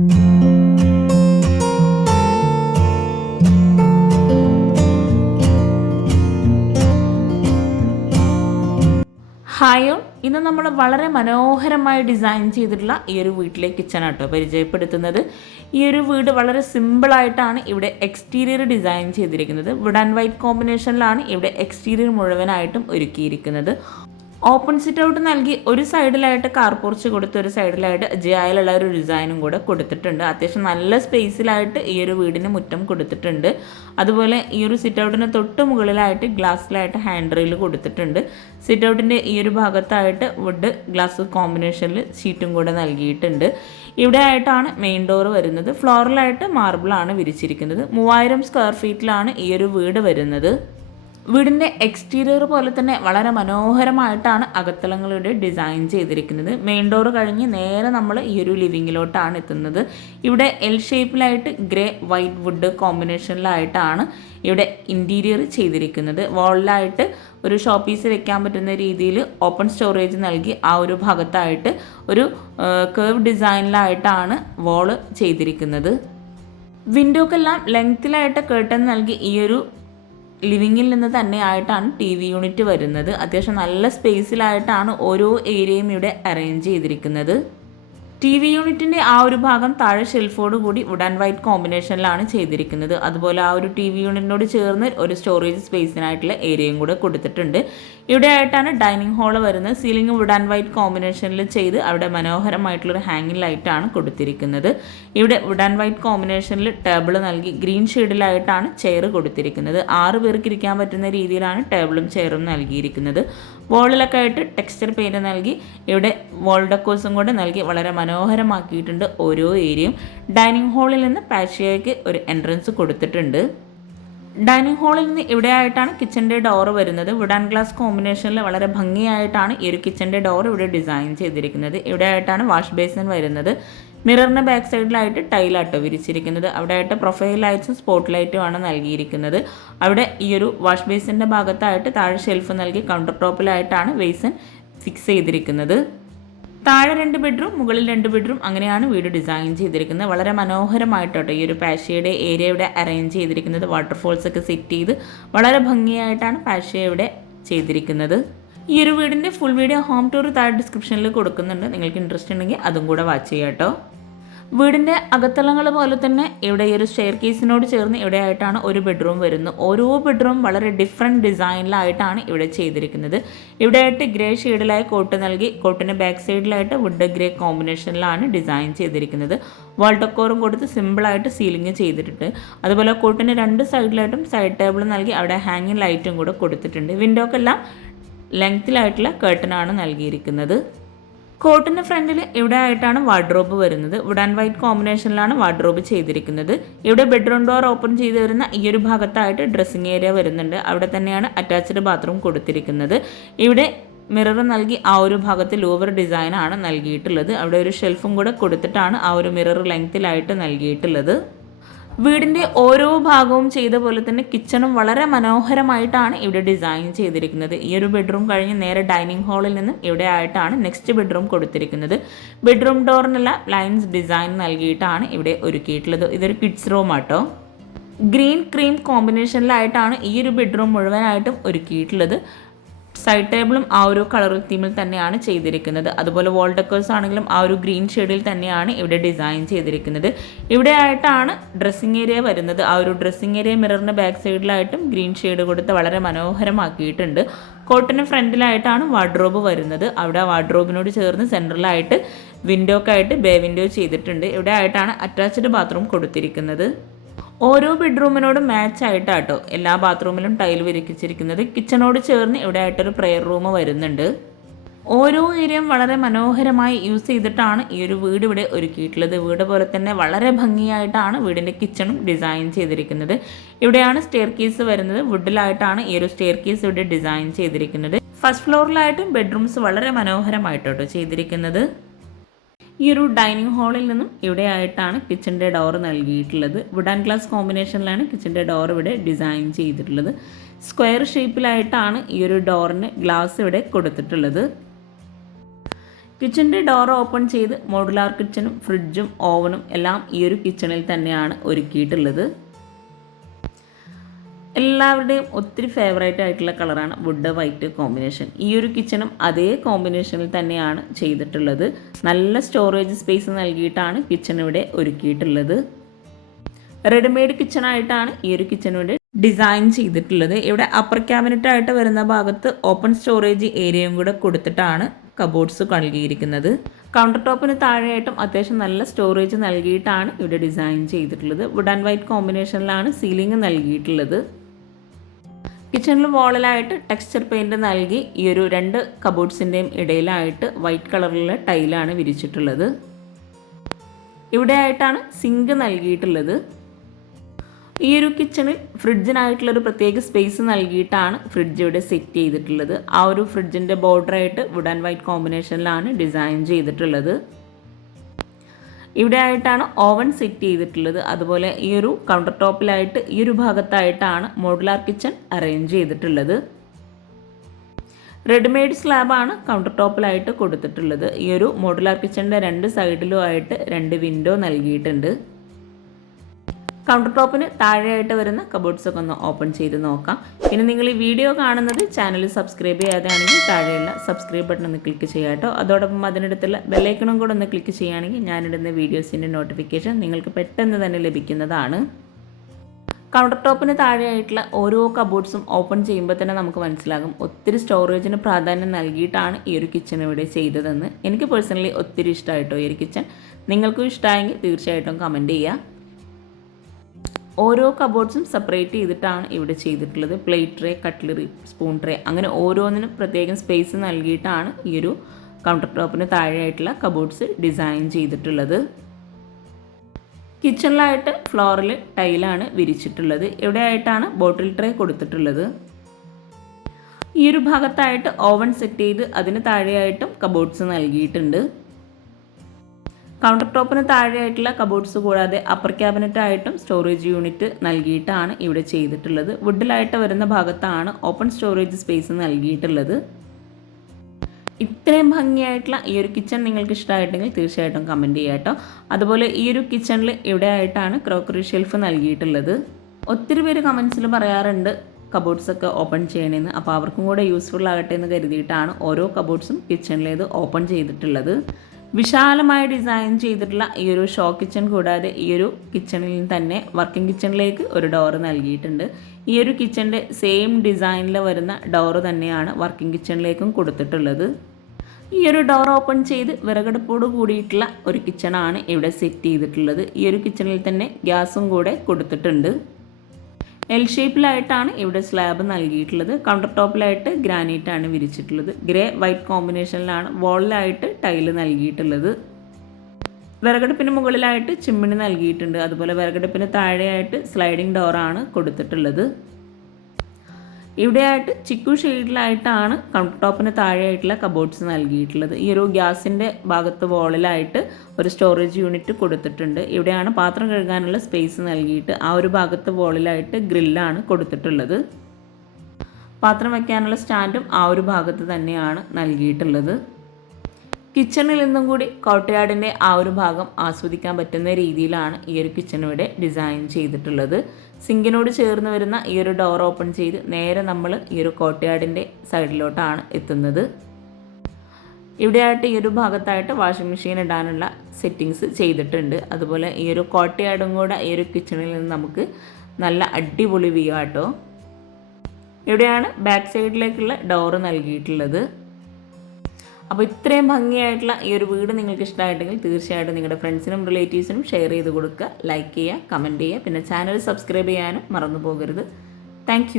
ഹായോ ഇന്ന് നമ്മൾ വളരെ മനോഹരമായി ഡിസൈൻ ചെയ്തിട്ടുള്ള ഈ ഒരു വീട്ടിലെ കിച്ചൺ ആട്ടോ പരിചയപ്പെടുത്തുന്നത്. ഈ ഒരു വീട് വളരെ സിമ്പിളായിട്ടാണ് ഇവിടെ എക്സ്റ്റീരിയർ ഡിസൈൻ ചെയ്തിരിക്കുന്നത്. വുഡ് ആൻഡ് വൈറ്റ് കോമ്പിനേഷനിലാണ് ഇവിടെ എക്സ്റ്റീരിയർ മുഴുവനായിട്ടും ഒരുക്കിയിരിക്കുന്നത്. ഓപ്പൺ സിറ്റ് ഔട്ട് നൽകി ഒരു സൈഡിലായിട്ട് കാർ പോർച്ച് കൊടുത്ത് ഒരു സൈഡിലായിട്ട് ജിയായിലുള്ള ഒരു ഡിസൈനും കൂടെ കൊടുത്തിട്ടുണ്ട്. അത്യാവശ്യം നല്ല സ്പേസിലായിട്ട് ഈ ഒരു വീടിന് മുറ്റം കൊടുത്തിട്ടുണ്ട്. അതുപോലെ ഈ ഒരു സിറ്റ് ഔട്ടിന് തൊട്ട് മുകളിലായിട്ട് ഗ്ലാസ്സിലായിട്ട് ഹാൻഡ് റെയിൽ കൊടുത്തിട്ടുണ്ട്. സിറ്റ് ഔട്ടിന്റെ ഈ ഒരു ഭാഗത്തായിട്ട് വുഡ് ഗ്ലാസ് കോമ്പിനേഷനിൽ ഷീറ്റും കൂടെ നൽകിയിട്ടുണ്ട്. ഇവിടെ ആയിട്ടാണ് മെയിൻ ഡോർ വരുന്നത്. ഫ്ലോറിലായിട്ട് മാർബിളാണ് വിരിച്ചിരിക്കുന്നത്. മൂവായിരം സ്ക്വയർ ഫീറ്റിലാണ് ഈ ഒരു വീട് വരുന്നത്. വീടിന്റെ എക്സ്റ്റീരിയർ പോലെ തന്നെ വളരെ മനോഹരമായിട്ടാണ് അകത്തളങ്ങളുടെ ഡിസൈൻ ചെയ്തിരിക്കുന്നത്. മെയിൻ ഡോർ കഴിഞ്ഞ് നേരെ നമ്മൾ ഈ ഒരു ലിവിങ്ങിലോട്ടാണ് എത്തുന്നത്. ഇവിടെ എൽ ഷേപ്പിലായിട്ട് ഗ്രേ വൈറ്റ് വുഡ് കോമ്പിനേഷനിലായിട്ടാണ് ഇവിടെ ഇന്റീരിയർ ചെയ്തിരിക്കുന്നത്. വാളിലായിട്ട് ഒരു ഷോപ്പീസ് വെക്കാൻ പറ്റുന്ന രീതിയിൽ ഓപ്പൺ സ്റ്റോറേജ് നൽകി ആ ഒരു ഭാഗത്തായിട്ട് ഒരു കേർവ് ഡിസൈനിലായിട്ടാണ് വാൾ ചെയ്തിരിക്കുന്നത്. വിൻഡോക്കെല്ലാം ലെങ്ത്തിലായിട്ട് കേട്ടൻ നൽകി ഈ ഒരു ലിവിങ്ങിൽ നിന്ന് തന്നെ ആയിട്ടാണ് ടി വി യൂണിറ്റ് വരുന്നത്. അത്യാവശ്യം നല്ല സ്പേസിലായിട്ടാണ് ഓരോ ഏരിയയും ഇവിടെ അറേഞ്ച് ചെയ്തിരിക്കുന്നത്. ടി വി യൂണിറ്റിന്റെ ആ ഒരു ഭാഗം താഴെ ഷെൽഫോട് കൂടി വുഡ് ആൻഡ് വൈറ്റ് കോമ്പിനേഷനിലാണ് ചെയ്തിരിക്കുന്നത്. അതുപോലെ ആ ഒരു ടി വി യൂണിറ്റിനോട് ചേർന്ന് ഒരു സ്റ്റോറേജ് സ്പേസിനായിട്ടുള്ള ഏരിയയും കൂടെ കൊടുത്തിട്ടുണ്ട്. ഇവിടെ ആയിട്ടാണ് ഡൈനിങ് ഹാൾ വരുന്നത്. സീലിംഗ് വുഡ് ആൻഡ് വൈറ്റ് കോമ്പിനേഷനിൽ ചെയ്ത് അവിടെ മനോഹരമായിട്ടുള്ളൊരു ഹാങ്ങിങ് ലൈറ്റാണ് കൊടുത്തിരിക്കുന്നത്. ഇവിടെ വുഡ് ആൻഡ് വൈറ്റ് കോമ്പിനേഷനിൽ ടേബിൾ നൽകി ഗ്രീൻ ഷെയ്ഡിലായിട്ടാണ് ചെയർ കൊടുത്തിരിക്കുന്നത്. ആറ് പേർക്ക് ഇരിക്കാൻ പറ്റുന്ന രീതിയിലാണ് ടേബിളും ചെയറും നൽകിയിരിക്കുന്നത്. വോളിലൊക്കെ ആയിട്ട് ടെക്സ്ചർ പെയിന്റ് നൽകി ഇവിടെ വോൾ ഡെക്കോസും കൂടെ നൽകി വളരെ മനോഹരമാക്കിയിട്ടുണ്ട് ഓരോ ഏരിയയും. ഡൈനിങ് ഹാളിൽ നിന്ന് പാഷ്യയ്ക്ക് ഒരു എൻട്രൻസ് കൊടുത്തിട്ടുണ്ട്. ഡൈനിങ് ഹാളിൽ നിന്ന് ഇവിടെ ആയിട്ടാണ് കിച്ചന്റെ ഡോർ വരുന്നത്. വുഡ് ആൻഡ് ഗ്ലാസ് കോമ്പിനേഷനിൽ വളരെ ഭംഗിയായിട്ടാണ് ഈ ഒരു കിച്ചന്റെ ഡോർ ഇവിടെ ഡിസൈൻ ചെയ്തിരിക്കുന്നത്. ഇവിടെ ആയിട്ടാണ് വാഷ് ബേസിൻ വരുന്നത്. മിററിന്റെ ബാക്ക് സൈഡിലായിട്ട് ടൈലാട്ടോ വിരിച്ചിരിക്കുന്നത്. അവിടെ ആയിട്ട് പ്രൊഫൈൽ ലൈറ്റ്സും സ്പോട്ട് ലൈറ്റും ആണ് നൽകിയിരിക്കുന്നത്. അവിടെ ഈ ഒരു വാഷ് ബേസിന്റെ ഭാഗത്തായിട്ട് താഴെ ഷെൽഫ് നൽകി കൗണ്ടർ ടോപ്പിലായിട്ടാണ് ബേസിൻ ഫിക്സ് ചെയ്തിരിക്കുന്നത്. താഴെ രണ്ട് ബെഡ്റൂം മുകളിൽ രണ്ട് ബെഡ്റൂം അങ്ങനെയാണ് വീട് ഡിസൈൻ ചെയ്തിരിക്കുന്നത്. വളരെ മനോഹരമായിട്ടോട്ടെ ഈ ഒരു പാഷയുടെ ഏരിയ ഇവിടെ അറേഞ്ച് ചെയ്തിരിക്കുന്നത്. വാട്ടർഫോൾസ് ഒക്കെ സെറ്റ് ചെയ്ത് വളരെ ഭംഗിയായിട്ടാണ് പാഷയുടെ ചെയ്തിരിക്കുന്നത്. ഈ ഒരു വീടിന്റെ ഫുൾ വീഡിയോ ഹോം ടൂർ താഴെ ഡിസ്ക്രിപ്ഷനിൽ കൊടുക്കുന്നുണ്ട്. നിങ്ങൾക്ക് ഇൻട്രസ്റ്റ് ഉണ്ടെങ്കിൽ അതും കൂടെ വാച്ച് ചെയ്യാം കേട്ടോ വീടിന്റെ അകത്തളങ്ങൾ പോലെ തന്നെ ഇവിടെ ഈ ഒരു സ്റ്റെയർ കേസിനോട് ചേർന്ന് ഇവിടെ ആയിട്ടാണ് ഒരു ബെഡ്റൂം വരുന്നത്. ഓരോ ബെഡ്റൂം വളരെ ഡിഫറെന്റ് ഡിസൈനിലായിട്ടാണ് ഇവിടെ ചെയ്തിരിക്കുന്നത്. ഇവിടെ ആയിട്ട് ഗ്രേ ഷെയ്ഡിലായി കോട്ട് നൽകി കോട്ടിന്റെ ബാക്ക് സൈഡിലായിട്ട് വുഡ് ഗ്രേ കോമ്പിനേഷനിലാണ് ഡിസൈൻ ചെയ്തിരിക്കുന്നത്. വാൾ ഡെക്കോറും കൊടുത്ത് സിമ്പിളായിട്ട് സീലിംഗ് ചെയ്തിട്ടുണ്ട്. അതുപോലെ കോട്ടിന്റെ രണ്ട് സൈഡിലായിട്ടും സൈഡ് ടേബിൾ നൽകി അവിടെ ഹാങ്ങിങ് ലൈറ്റും കൂടെ കൊടുത്തിട്ടുണ്ട്. വിൻഡോക്കെല്ലാം ലെങ്ത്തിലായിട്ടുള്ള കേട്ടനാണ് നൽകിയിരിക്കുന്നത്. കോട്ടിന്റെ ഫ്രണ്ടിൽ ഇവിടെ ആയിട്ടാണ് വാർഡ്രോബ് വരുന്നത്. വുഡ് ആൻഡ് വൈറ്റ് കോമ്പിനേഷനിലാണ് വാർഡ്രോബ് ചെയ്തിരിക്കുന്നത്. ഇവിടെ ബെഡ്റൂം ഡോർ ഓപ്പൺ ചെയ്ത് വരുന്ന ഈ ഒരു ഭാഗത്തായിട്ട് ഡ്രസ്സിംഗ് ഏരിയ വരുന്നുണ്ട്. അവിടെ തന്നെയാണ് അറ്റാച്ച്ഡ് ബാത്റൂം കൊടുത്തിരിക്കുന്നത്. ഇവിടെ മിറർ നൽകി ആ ഒരു ഭാഗത്ത് ലോവർ ഡിസൈൻ ആണ് നൽകിയിട്ടുള്ളത്. അവിടെ ഒരു ഷെൽഫും കൂടെ കൊടുത്തിട്ടാണ് ആ ഒരു മിറർ ലെങ്ത്തിലായിട്ട് നൽകിയിട്ടുള്ളത്. വീടിന്റെ ഓരോ ഭാഗവും ചെയ്ത പോലെ തന്നെ കിച്ചണും വളരെ മനോഹരമായിട്ടാണ് ഇവിടെ ഡിസൈൻ ചെയ്തിരിക്കുന്നത്. ഈ ഒരു ബെഡ്റൂം കഴിഞ്ഞ് നേരെ ഡൈനിങ് ഹാളിൽ നിന്ന് ഇവിടെ ആയിട്ടാണ് നെക്സ്റ്റ് ബെഡ്റൂം കൊടുത്തിരിക്കുന്നത്. ബെഡ്റൂം ഡോറിനുള്ള ലൈൻസ് ഡിസൈൻ നൽകിയിട്ടാണ് ഇവിടെ ഒരുക്കിയിട്ടുള്ളത്. ഇതൊരു കിഡ്സ് റൂം ആട്ടോ. ഗ്രീൻ ക്രീം കോമ്പിനേഷനിലായിട്ടാണ് ഈ ഒരു ബെഡ്റൂം മുഴുവനായിട്ടും ഒരുക്കിയിട്ടുള്ളത്. സൈഡ് ടേബിളും ആ ഒരു കളർ തീമിൽ തന്നെയാണ് ചെയ്തിരിക്കുന്നത്. അതുപോലെ വോൾ ഡെക്കേഴ്സ് ആണെങ്കിലും ആ ഒരു ഗ്രീൻ ഷെയ്ഡിൽ തന്നെയാണ് ഇവിടെ ഡിസൈൻ ചെയ്തിരിക്കുന്നത്. ഇവിടെ ആയിട്ടാണ് ഡ്രസ്സിങ് ഏരിയ വരുന്നത്. ആ ഒരു ഡ്രസ്സിങ് ഏരിയ മിററിന്റെ ബാക്ക് സൈഡിലായിട്ടും ഗ്രീൻ ഷെയ്ഡ് കൊടുത്ത് വളരെ മനോഹരമാക്കിയിട്ടുണ്ട്. കോട്ടിന് ഫ്രണ്ടിലായിട്ടാണ് വാർഡ്രോബ് വരുന്നത്. അവിടെ വാർഡ്രോബിനോട് ചേർന്ന് സെൻട്രലായിട്ട് വിൻഡോക്കായിട്ട് ബേ വിൻഡോ ചെയ്തിട്ടുണ്ട്. ഇവിടെ ആയിട്ടാണ് അറ്റാച്ച്ഡ് ബാത്റൂം കൊടുത്തിരിക്കുന്നത്. ഓരോ ബെഡ്റൂമിനോടും മാച്ച് ആയിട്ടാട്ടോ എല്ലാ ബാത്റൂമിലും ടൈൽ വിരിക്കിച്ചിരിക്കുന്നത്. കിച്ചണോട് ചേർന്ന് ഇവിടെ ആയിട്ടൊരു പ്രെയർ റൂം വരുന്നുണ്ട്. ഓരോ ഏരിയയും വളരെ മനോഹരമായി യൂസ് ചെയ്തിട്ടാണ് ഈ ഒരു വീട് ഇവിടെ ഒരുക്കിയിട്ടുള്ളത്. വീട് പോലെ തന്നെ വളരെ ഭംഗിയായിട്ടാണ് വീടിന്റെ കിച്ചണും ഡിസൈൻ ചെയ്തിരിക്കുന്നത്. ഇവിടെയാണ് സ്റ്റെയർ കേസ് വരുന്നത്. വുഡിലായിട്ടാണ് ഈ ഒരു സ്റ്റെയർ കേസ് ഇവിടെ ഡിസൈൻ ചെയ്തിരിക്കുന്നത്. ഫസ്റ്റ് ഫ്ലോറിലായിട്ടും ബെഡ്റൂംസ് വളരെ മനോഹരമായിട്ടോ ചെയ്തിരിക്കുന്നത്. ഈ ഒരു ഡൈനിങ് ഹാളിൽ നിന്നും ഇവിടെ ആയിട്ടാണ് കിച്ചന്റെ ഡോർ നൽകിയിട്ടുള്ളത്. വുഡ് ആൻഡ് ഗ്ലാസ് കോമ്പിനേഷനിലാണ് കിച്ചന്റെ ഡോർ ഇവിടെ ഡിസൈൻ ചെയ്തിട്ടുള്ളത്. സ്ക്വയർ ഷേപ്പിലായിട്ടാണ് ഈ ഒരു ഡോറിന് ഗ്ലാസ് ഇവിടെ കൊടുത്തിട്ടുള്ളത്. കിച്ചന്റെ ഡോർ ഓപ്പൺ ചെയ്ത് മോഡുലാർ കിച്ചനും ഫ്രിഡ്ജും ഓവനും എല്ലാം ഈ ഒരു കിച്ചണിൽ തന്നെയാണ് ഒരുക്കിയിട്ടുള്ളത്. എല്ലാവരുടെയും ഒത്തിരി ഫേവറേറ്റ് ആയിട്ടുള്ള കളറാണ് വുഡ് വൈറ്റ് കോമ്പിനേഷൻ ഈ ഒരു കിച്ചണും അതേ കോമ്പിനേഷനിൽ തന്നെയാണ് ചെയ്തിട്ടുള്ളത്. നല്ല സ്റ്റോറേജ് സ്പേസ് നൽകിയിട്ടാണ് കിച്ചൺ ഇവിടെ ഒരുക്കിയിട്ടുള്ളത്. റെഡിമെയ്ഡ് കിച്ചണായിട്ടാണ് ഈ ഒരു കിച്ചൺ ഇവിടെ ഡിസൈൻ ചെയ്തിട്ടുള്ളത്. ഇവിടെ അപ്പർ ക്യാബിനറ്റ് ആയിട്ട് വരുന്ന ഭാഗത്ത് ഓപ്പൺ സ്റ്റോറേജ് ഏരിയയും കൂടെ കൊടുത്തിട്ടാണ് കബോർഡ്സ് നൽകിയിരിക്കുന്നത്. കൗണ്ടർ ടോപ്പിന് താഴെയായിട്ടും അത്യാവശ്യം നല്ല സ്റ്റോറേജ് നൽകിയിട്ടാണ് ഇവിടെ ഡിസൈൻ ചെയ്തിട്ടുള്ളത്. വുഡ് ആൻഡ് വൈറ്റ് കോമ്പിനേഷനിലാണ് സീലിംഗ് നൽകിയിട്ടുള്ളത്. കിച്ചണിൽ വാളിലായിട്ട് ടെക്സ്ചർ പെയിന്റ് നൽകി ഈ ഒരു രണ്ട് കബോർഡ്സിന്റെയും ഇടയിലായിട്ട് വൈറ്റ് കളറിലുള്ള ടൈലാണ് വിരിച്ചിട്ടുള്ളത്. ഇവിടെ ആയിട്ടാണ് സിങ്ക് നൽകിയിട്ടുള്ളത്. ഈ ഒരു കിച്ചണിൽ ഫ്രിഡ്ജിനായിട്ടുള്ളൊരു പ്രത്യേക സ്പേസ് നൽകിയിട്ടാണ് ഫ്രിഡ്ജ് ഇവിടെ സെറ്റ് ചെയ്തിട്ടുള്ളത്. ആ ഒരു ഫ്രിഡ്ജിന്റെ ബോർഡറായിട്ട് വുഡ് ആൻഡ് വൈറ്റ് കോമ്പിനേഷനിലാണ് ഡിസൈൻ ചെയ്തിട്ടുള്ളത്. ഇവിടെ ആയിട്ടാണ് ഓവൻ സെറ്റ് ചെയ്തിട്ടുള്ളത്. അതുപോലെ ഈ ഒരു കൗണ്ടർ ടോപ്പിലായിട്ട് ഈ ഒരു ഭാഗത്തായിട്ടാണ് മോഡുലാർ കിച്ചൺ അറേഞ്ച് ചെയ്തിട്ടുള്ളത്. റെഡിമെയ്ഡ് സ്ലാബാണ് കൗണ്ടർ ടോപ്പിലായിട്ട് കൊടുത്തിട്ടുള്ളത്. ഈ ഒരു മോഡുലാർ കിച്ചണിന്റെ രണ്ട് സൈഡിലുമായിട്ട് രണ്ട് വിൻഡോ നൽകിയിട്ടുണ്ട്. കൗണ്ടർ ടോപ്പിന് താഴെയായിട്ട് വരുന്ന കബോർഡ്സ് ഒക്കെ ഒന്ന് ഓപ്പൺ ചെയ്ത് നോക്കാം. പിന്നെ നിങ്ങൾ ഈ വീഡിയോ കാണുന്നത് ചാനൽ സബ്സ്ക്രൈബ് ചെയ്യാതെയാണെങ്കിൽ താഴെയുള്ള സബ്സ്ക്രൈബ് ബട്ടൺ ഒന്ന് ക്ലിക്ക് ചെയ്യാം കേട്ടോ. അതോടൊപ്പം അതിനടുത്തുള്ള ബെല്ലൈക്കണും കൂടെ ഒന്ന് ക്ലിക്ക് ചെയ്യുകയാണെങ്കിൽ ഞാനിടുന്ന വീഡിയോസിന്റെ നോട്ടിഫിക്കേഷൻ നിങ്ങൾക്ക് പെട്ടെന്ന് തന്നെ ലഭിക്കുന്നതാണ്. കൗണ്ടർ ടോപ്പിന് താഴെയായിട്ടുള്ള ഓരോ കബോർഡ്സും ഓപ്പൺ ചെയ്യുമ്പോൾ തന്നെ നമുക്ക് മനസ്സിലാകും ഒത്തിരി സ്റ്റോറേജിന് പ്രാധാന്യം നൽകിയിട്ടാണ് ഈ ഒരു കിച്ചൺ ഇവിടെ ചെയ്തതെന്ന്. എനിക്ക് പേഴ്സണലി ഒത്തിരി ഇഷ്ടമായിട്ടോ ഈ ഒരു കിച്ചൺ നിങ്ങൾക്കും ഇഷ്ടമായെങ്കിൽ തീർച്ചയായിട്ടും കമന്റ് ചെയ്യുക. ഓരോ കബോർഡ്സും സെപ്പറേറ്റ് ചെയ്തിട്ടാണ് ഇവിടെ ചെയ്തിട്ടുള്ളത്. Plate tray cutlery spoon tray അങ്ങനെ ഓരോന്നിനും പ്രത്യേകം സ്പേസ് നൽകിയിട്ടാണ് ഈ ഒരു കൗണ്ടർ ടോപ്പിന് താഴെയായിട്ടുള്ള കബോർഡ്സ് ഡിസൈൻ ചെയ്തിട്ടുള്ളത്. കിച്ചണിലായിട്ട് ഫ്ലോറിൽ ടൈലാണ് വിരിച്ചിട്ടുള്ളത്. ഇവിടെയായിട്ടാണ് ബോട്ടിൽ ട്രേ കൊടുത്തിട്ടുള്ളത്? ഈ ഒരു ഭാഗത്തായിട്ട് ഓവൻ സെറ്റ് ചെയ്ത് അതിന് താഴെയായിട്ടും കബോർഡ്സ് നൽകിയിട്ടുണ്ട്. കൗണ്ടർ ടോപ്പിന് താഴെയായിട്ടുള്ള കബോർഡ്സ് കൂടാതെ അപ്പർ ക്യാബിനറ്റ് ആയിട്ടും സ്റ്റോറേജ് യൂണിറ്റ് നൽകിയിട്ടാണ് ഇവിടെ ചെയ്തിട്ടുള്ളത്. വുഡിലായിട്ട് വരുന്ന ഭാഗത്താണ് ഓപ്പൺ സ്റ്റോറേജ് സ്പേസ് നൽകിയിട്ടുള്ളത്. ഇത്രയും ഭംഗിയായിട്ടുള്ള ഈ ഒരു കിച്ചൺ നിങ്ങൾക്ക് ഇഷ്ടമായിട്ടെങ്കിൽ തീർച്ചയായിട്ടും കമന്റ് ചെയ്യാം കേട്ടോ. അതുപോലെ ഈ ഒരു കിച്ചണിൽ ഇവിടെ ആയിട്ടാണ് ക്രോക്കറി ഷെൽഫ് നൽകിയിട്ടുള്ളത്. ഒത്തിരി പേര് കമൻസിൽ പറയാറുണ്ട് കബോർഡ്സ് ഒക്കെ ഓപ്പൺ ചെയ്യണമെന്ന് അപ്പോൾ അവർക്കും കൂടെ യൂസ്ഫുൾ ആകട്ടെ എന്ന് കരുതിയിട്ടാണ് ഓരോ കബോർഡ്സും കിച്ചണിലേത് ഓപ്പൺ ചെയ്തിട്ടുള്ളത്. വിശാലമായി ഡിസൈൻ ചെയ്തിട്ടുള്ള ഈ ഒരു ഷോ കിച്ചൺ കൂടാതെ ഈ ഒരു കിച്ചണിൽ തന്നെ വർക്കിംഗ് കിച്ചണിലേക്ക് ഒരു ഡോറ് നൽകിയിട്ടുണ്ട്. ഈ ഒരു കിച്ചണിന്റെ സെയിം ഡിസൈനിൽ വരുന്ന ഡോറ് തന്നെയാണ് വർക്കിംഗ് കിച്ചണിലേക്കും കൊടുത്തിട്ടുള്ളത്. ഈ ഒരു ഡോർ ഓപ്പൺ ചെയ്ത് വിറകടുപ്പോട് കൂടിയിട്ടുള്ള ഒരു കിച്ചണാണ് ഇവിടെ സെറ്റ് ചെയ്തിട്ടുള്ളത്. ഈ ഒരു കിച്ചണിൽ തന്നെ ഗ്യാസും കൂടെ കൊടുത്തിട്ടുണ്ട്. എൽ ഷേപ്പിലായിട്ടാണ് ഇവിടെ സ്ലാബ് നൽകിയിട്ടുള്ളത്. കൗണ്ടർ ടോപ്പിലായിട്ട് ഗ്രാനൈറ്റ് ആണ് വിരിച്ചിട്ടുള്ളത്. ഗ്രേ വൈറ്റ് കോമ്പിനേഷനിലാണ് വോളിലായിട്ട് ടൈൽ നൽകിയിട്ടുള്ളത്. വിറകടുപ്പിന് മുകളിലായിട്ട് ചിമ്മിണി നൽകിയിട്ടുണ്ട്. അതുപോലെ വിറകടുപ്പിന് താഴെയായിട്ട് സ്ലൈഡിംഗ് ഡോറാണ് കൊടുത്തിട്ടുള്ളത്. ഇവിടെയായിട്ട് ചിക്കു ഷെയ്ഡിലായിട്ടാണ് കൗണ്ടർ ടോപ്പിന് താഴെയായിട്ടുള്ള കബോർഡ്സ് നൽകിയിട്ടുള്ളത്. ഈ ഒരു ഗ്യാസിന്റെ ഭാഗത്ത് വോളിലായിട്ട് ഒരു സ്റ്റോറേജ് യൂണിറ്റ് കൊടുത്തിട്ടുണ്ട്. ഇവിടെയാണ് പാത്രം കഴുകാനുള്ള സ്പേസ് നൽകിയിട്ട് ആ ഒരു ഭാഗത്ത് വോളിലായിട്ട് ഗ്രില്ലാണ് കൊടുത്തിട്ടുള്ളത്. പാത്രം വയ്ക്കാനുള്ള സ്റ്റാൻഡും ആ ഒരു ഭാഗത്ത് തന്നെയാണ് നൽകിയിട്ടുള്ളത്. കിച്ചണിൽ നിന്നും കൂടി കോട്ടയാടിന്റെ ആ ഒരു ഭാഗം ആസ്വദിക്കാൻ പറ്റുന്ന രീതിയിലാണ് ഈ ഒരു കിച്ചൺ ഇവിടെ ഡിസൈൻ ചെയ്തിട്ടുള്ളത്. സിങ്കിനോട് ചേർന്ന് വരുന്ന ഈ ഒരു ഡോർ ഓപ്പൺ ചെയ്ത് നേരെ നമ്മൾ ഈ ഒരു കോട്ടയാടിന്റെ സൈഡിലോട്ടാണ് എത്തുന്നത്. ഇവിടെയായിട്ട് ഈ ഒരു ഭാഗത്തായിട്ട് വാഷിംഗ് മെഷീൻ ഇടാനുള്ള സെറ്റിങ്സ് ചെയ്തിട്ടുണ്ട്. അതുപോലെ ഈ ഒരു കോട്ടയാടും കൂടെ ഈ ഒരു കിച്ചണിൽ നിന്ന് നമുക്ക് നല്ല അടിപൊളി വ്യൂ ആട്ടോ. ഇവിടെയാണ് ബാക്ക് സൈഡിലേക്കുള്ള ഡോറ് നൽകിയിട്ടുള്ളത്. അപ്പോൾ ഇത്രയും ഭംഗിയായിട്ടുള്ള ഈ ഒരു വീട് നിങ്ങൾക്ക് ഇഷ്ടമായിട്ടെങ്കിൽ തീർച്ചയായിട്ടും നിങ്ങളുടെ ഫ്രണ്ട്സിനും റിലേറ്റീവ്സിനും ഷെയർ ചെയ്ത് കൊടുക്കുക ലൈക്ക് ചെയ്യുക കമന്റ് ചെയ്യുക. പിന്നെ ചാനൽ സബ്സ്ക്രൈബ് ചെയ്യാനും മറന്നു പോകരുത്. താങ്ക്